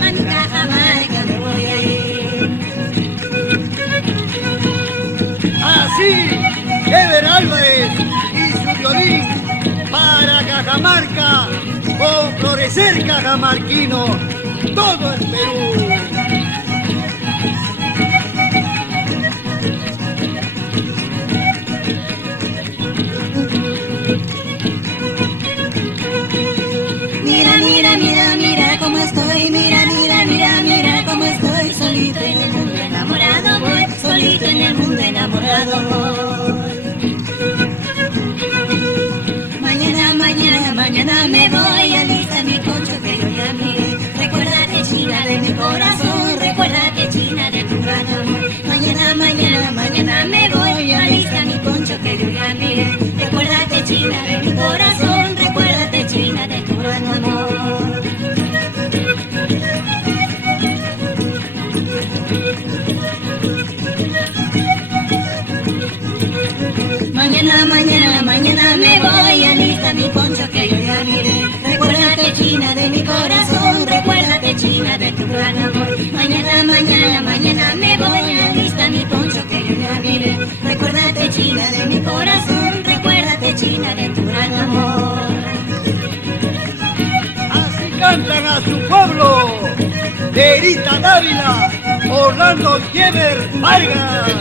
a mi Cajamarca me voy a ir. Así, Ever Álvarez y su violín para Cajamarca, con florecer cajamarquino, todo el Perú. Mira, mira, mira, mira cómo estoy, mira, mira, mira, mira cómo estoy, solito en el mundo enamorado voy, solito en el mundo enamorado voy. Mañana, mañana, mañana me voy, alista mi poncho que yo ya miré. Recuérdate, China, de mi corazón, recuérdate, China, de tu gran amor. Mañana, mañana, mañana me voy, alista mi poncho que yo ya miré. Recuérdate, China, de mi corazón, recuérdate, China, de tu gran amor. Mañana, mañana, mañana me voy, alista mi poncho que yo ya miré. Recuérdate, China, de mi corazón, recuérdate, China, de tu gran amor. Mañana, mañana, mañana me voy, alista mi poncho que yo ya miré. Recuérdate, China, de mi corazón, recuérdate, China, de tu gran amor. Así cantan a su pueblo, Erita Dávila, Orlando Yever Vargas.